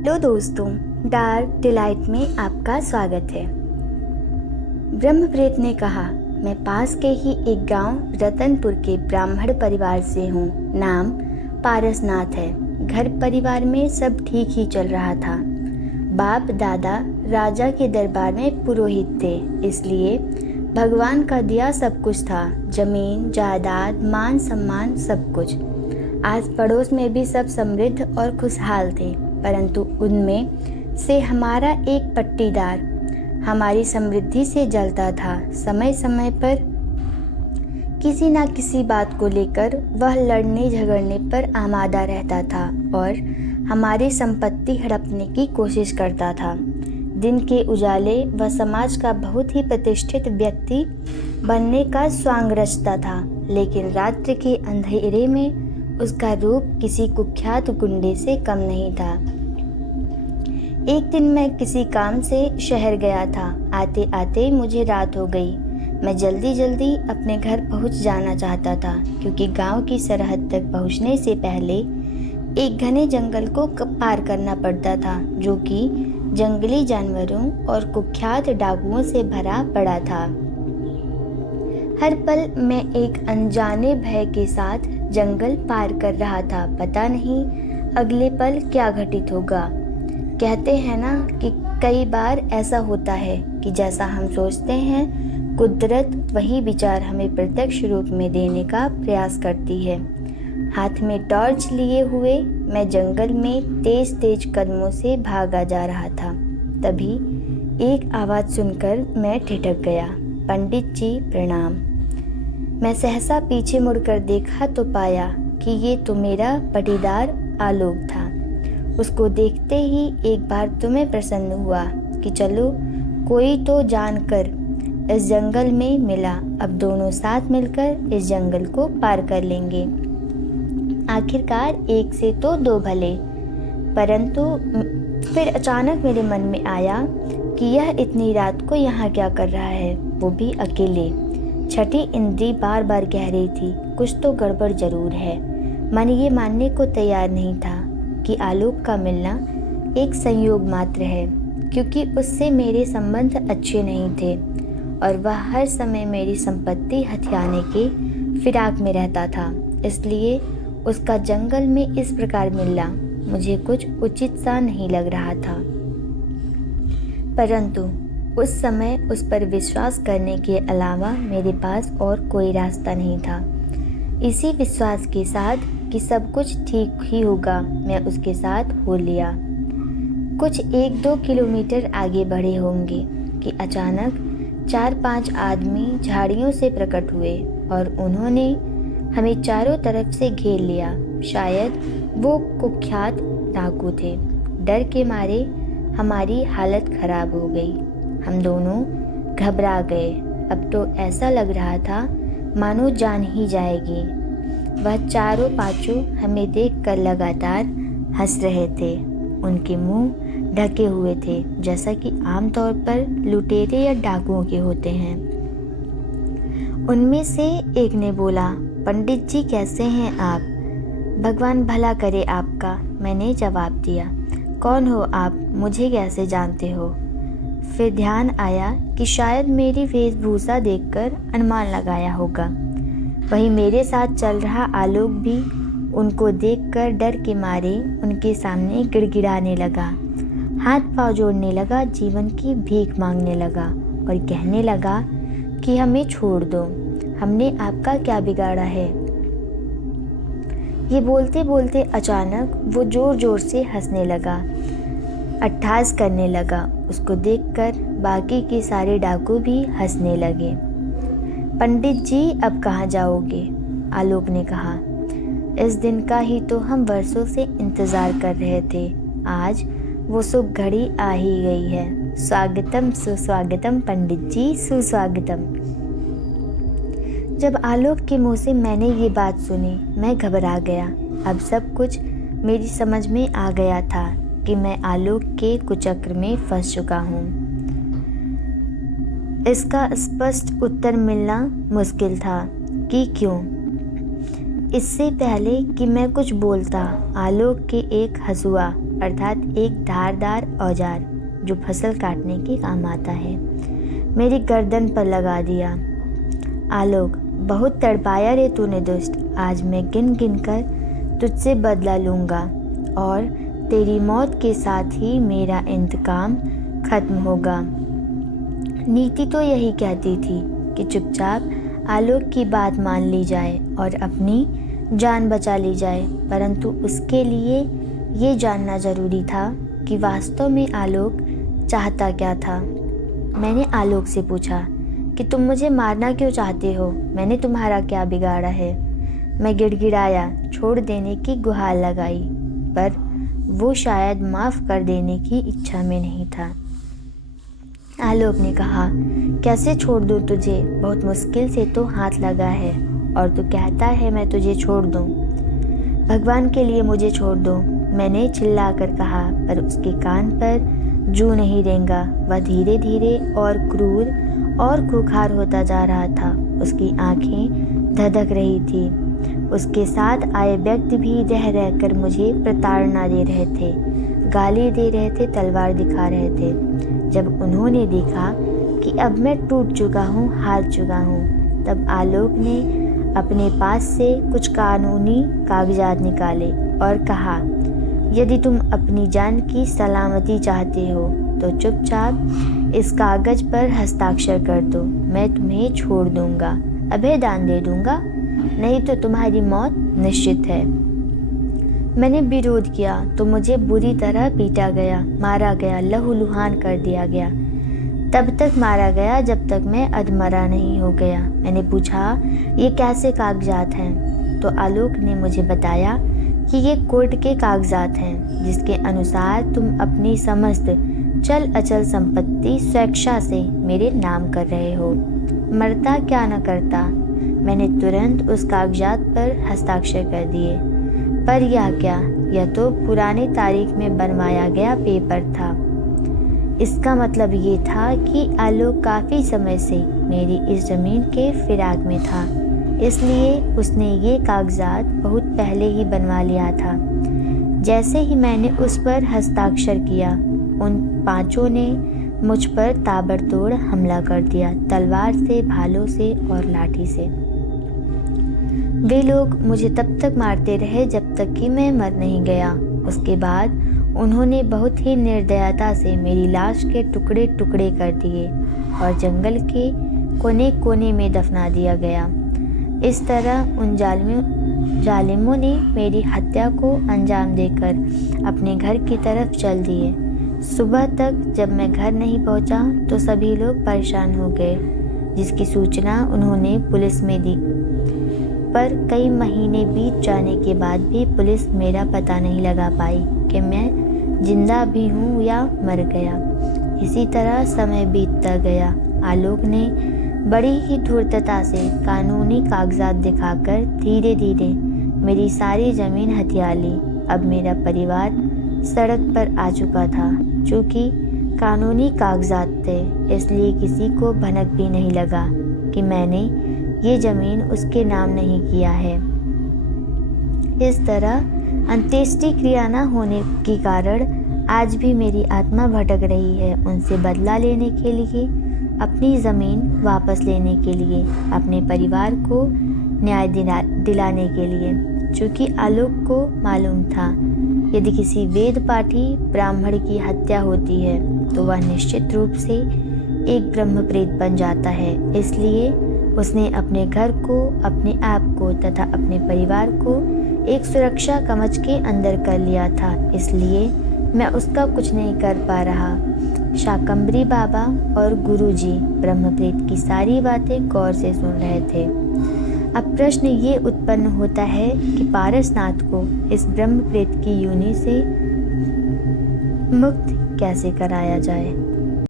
Hello दोस्तों, dark delight में आपका स्वागत है। ब्रह्मप्रेत ने कहा, मैं पास के ही एक गांव रतनपुर के ब्राह्मण परिवार से हूँ। नाम पारसनाथ है। घर परिवार में सब ठीक ही चल रहा था। बाप दादा राजा के दरबार में पुरोहित थे, इसलिए भगवान का दिया सब कुछ था। जमीन जायदाद मान सम्मान सब कुछ। आस पड़ोस में भी सब समृद्ध और खुशहाल थे, परंतु उनमें से हमारा एक पट्टीदार हमारी समृद्धि से जलता था। समय समय पर किसी न किसी बात को लेकर वह लड़ने झगड़ने पर आमादा रहता था और हमारी संपत्ति हड़पने की कोशिश करता था। दिन के उजाले वह समाज का बहुत ही प्रतिष्ठित व्यक्ति बनने का स्वांग रचता था, लेकिन रात्रि के अंधेरे में उसका रूप किसी कुख्यात गुंडे से कम नहीं था। एक दिन मैं किसी काम से शहर गया था। आते आते मुझे रात हो गई। मैं जल्दी जल्दी अपने घर पहुंच जाना चाहता था, क्योंकि गांव की सरहद तक पहुंचने से पहले एक घने जंगल को पार करना पड़ता था, जो कि जंगली जानवरों और कुख्यात डाकुओं से भरा पड़ा था। हर पल मैं एक अनजाने भय के साथ जंगल पार कर रहा था। पता नहीं अगले पल क्या घटित होगा। कहते हैं ना कि कई बार ऐसा होता है कि जैसा हम सोचते हैं, कुदरत वही विचार हमें प्रत्यक्ष रूप में देने का प्रयास करती है। हाथ में टॉर्च लिए हुए मैं जंगल में तेज तेज कदमों से भागा जा रहा था। तभी एक आवाज़ सुनकर मैं ठिठक गया। पंडित जी प्रणाम। मैं सहसा पीछे मुड़कर देखा तो पाया कि ये तो मेरा पटीदार आलोक था। उसको देखते ही एक बार तुम्हें प्रसन्न हुआ कि चलो कोई तो जानकर इस जंगल में मिला। अब दोनों साथ मिलकर इस जंगल को पार कर लेंगे। आखिरकार एक से तो दो भले। परंतु फिर अचानक मेरे मन में आया कि यह इतनी रात को यहाँ क्या कर रहा है, वो भी अकेले। छठी इंद्री बार बार कह रही थी, कुछ तो गड़बड़ जरूर है। मन ये मानने को तैयार नहीं था कि आलोक का मिलना एक संयोग मात्र है, क्योंकि उससे मेरे संबंध अच्छे नहीं थे और वह हर समय मेरी संपत्ति हथियाने के फिराक में रहता था। इसलिए उसका जंगल में इस प्रकार मिलना मुझे कुछ उचित सा नहीं लग रहा था। परंतु उस समय उस पर विश्वास करने के अलावा मेरे पास और कोई रास्ता नहीं था। इसी विश्वास के साथ कि सब कुछ ठीक ही होगा, मैं उसके साथ हो लिया। कुछ 1-2 किलोमीटर आगे बढ़े होंगे कि अचानक 4-5 आदमी झाड़ियों से प्रकट हुए और उन्होंने हमें चारों तरफ से घेर लिया। शायद वो कुख्यात डाकू थे। डर के मारे हमारी हालत खराब हो गई। हम दोनों घबरा गए। अब तो ऐसा लग रहा था मानो जान ही जाएगी। वह चारों पांचों हमें देखकर लगातार हंस रहे थे। उनके मुंह ढके हुए थे, जैसा कि आमतौर पर लुटेरे या डाकुओं के होते हैं। उनमें से एक ने बोला, पंडित जी कैसे हैं आप? भगवान भला करे आपका, मैंने जवाब दिया। कौन हो आप? मुझे कैसे जानते हो? फिर ध्यान आया कि शायद मेरी वेशभूषा देखकर अनुमान लगाया होगा। वहीं मेरे साथ चल रहा आलोक भी उनको देखकर डर के मारे उनके सामने गिड़गिड़ाने लगा, हाथ पांव जोड़ने लगा, जीवन की भीख मांगने लगा और कहने लगा कि हमें छोड़ दो, हमने आपका क्या बिगाड़ा है। ये बोलते बोलते अचानक वो जोर जोर से हंसने लगा, अट्ठास करने लगा। उसको देखकर बाकी के सारे डाकू भी हंसने लगे। पंडित जी अब कहाँ जाओगे? आलोक ने कहा। इस दिन का ही तो हम वर्षों से इंतजार कर रहे थे। आज वो शुभ घड़ी आ ही गई है। स्वागतम सुस्वागतम पंडित जी, सुस्वागतम। जब आलोक के मुंह से मैंने ये बात सुनी, मैं घबरा गया। अब सब कुछ मेरी समझ में आ गया था कि मैं आलोक के कुचक्र में फंस चुका हूँ। इसका स्पष्ट उत्तर मिलना मुश्किल था कि क्यों। इससे पहले कि मैं कुछ बोलता, आलोक के एक हंसुआ अर्थात एक धारदार औजार जो फसल काटने के काम आता है, मेरी गर्दन पर लगा दिया। आलोक, बहुत तड़पाया रे तूने दुष्ट। आज मैं गिन गिन कर तुझसे बदला लूँगा और तेरी मौत के साथ ही मेरा इंतकाम खत्म होगा। नीति तो यही कहती थी कि चुपचाप आलोक की बात मान ली जाए और अपनी जान बचा ली जाए, परंतु उसके लिए ये जानना ज़रूरी था कि वास्तव में आलोक चाहता क्या था। मैंने आलोक से पूछा कि तुम मुझे मारना क्यों चाहते हो? मैंने तुम्हारा क्या बिगाड़ा है? मैं गिड़गिड़ाया, छोड़ देने की गुहार लगाई, पर वो शायद माफ़ कर देने की इच्छा में नहीं था। आलोक ने कहा, कैसे छोड़ दूँ तुझे? बहुत मुश्किल से तो हाथ लगा है और तू कहता है मैं तुझे छोड़ दूँ। भगवान के लिए मुझे छोड़ दो, मैंने चिल्लाकर कहा, पर उसके कान पर जू नहीं रेंगा। वह धीरे धीरे और क्रूर और खुखार होता जा रहा था। उसकी आंखें धधक रही थी। उसके साथ आए व्यक्ति भी रह रहकर मुझे प्रताड़ना दे रहे थे, गाली दे रहे थे, तलवार दिखा रहे थे। जब उन्होंने देखा कि अब मैं टूट चुका हूँ, हार चुका हूँ, तब आलोक ने अपने पास से कुछ कानूनी कागजात निकाले और कहा, यदि तुम अपनी जान की सलामती चाहते हो तो चुपचाप इस कागज पर हस्ताक्षर कर दो। मैं तुम्हें छोड़ दूंगा, अभय दान दे दूंगा, नहीं तो तुम्हारी मौत निश्चित है। मैंने विरोध किया तो मुझे बुरी तरह पीटा गया, मारा गया, लहूलुहान कर दिया गया। तब तक मारा गया जब तक मैं अधमरा नहीं हो गया। मैंने पूछा, ये कैसे कागजात हैं? तो आलोक ने मुझे बताया कि ये कोर्ट के कागजात हैं, जिसके अनुसार तुम अपनी समस्त चल अचल संपत्ति स्वेच्छा से मेरे नाम कर रहे हो। मरता क्या न करता। मैंने तुरंत उस कागजात पर हस्ताक्षर कर दिए। पर यह क्या? यह तो पुरानी तारीख में बनवाया गया पेपर था। इसका मतलब ये था कि आलोक काफ़ी समय से मेरी इस ज़मीन के फिराक में था, इसलिए उसने ये कागजात बहुत पहले ही बनवा लिया था। जैसे ही मैंने उस पर हस्ताक्षर किया, उन पांचों ने मुझ पर ताबड़तोड़ हमला कर दिया, तलवार से, भालों से और लाठी से। वे लोग मुझे तब तक मारते रहे जब तक कि मैं मर नहीं गया। उसके बाद उन्होंने बहुत ही निर्दयता से मेरी लाश के टुकड़े टुकड़े कर दिए और जंगल के कोने कोने में दफना दिया गया। इस तरह उन जालिमों ने मेरी हत्या को अंजाम देकर अपने घर की तरफ चल दिए। सुबह तक जब मैं घर नहीं पहुंचा तो सभी लोग परेशान हो गए, जिसकी सूचना उन्होंने पुलिस में दी। पर कई महीने बीत जाने के बाद भी पुलिस मेरा पता नहीं लगा पाई कि मैं जिंदा भी हूँ या मर गया। इसी तरह समय बीतता गया। आलोक ने बड़ी ही धूर्तता से कानूनी कागजात दिखाकर धीरे धीरे मेरी सारी ज़मीन हथिया ली। अब मेरा परिवार सड़क पर आ चुका था। चूँकि कानूनी कागजात थे, इसलिए किसी को भनक भी नहीं लगा कि मैंने ये ज़मीन उसके नाम नहीं किया है। इस तरह अंत्येष्टि क्रिया न होने के कारण आज भी मेरी आत्मा भटक रही है, उनसे बदला लेने के लिए, अपनी ज़मीन वापस लेने के लिए, अपने परिवार को न्याय दिलाने के लिए। चूँकि आलोक को मालूम था यदि किसी वेद पाठी ब्राह्मण की हत्या होती है तो वह निश्चित रूप से एक ब्रह्मप्रेत बन जाता है, इसलिए उसने अपने घर को, अपने आप को तथा अपने परिवार को एक सुरक्षा कवच के अंदर कर लिया था। इसलिए मैं उसका कुछ नहीं कर पा रहा। शाकंभरी बाबा और गुरुजी ब्रह्मप्रेत की सारी बातें गौर से सुन रहे थे। अब प्रश्न ये उत्पन्न होता है कि पारसनाथ को इस ब्रह्मप्रेत की योनि से मुक्त कैसे कराया जाए।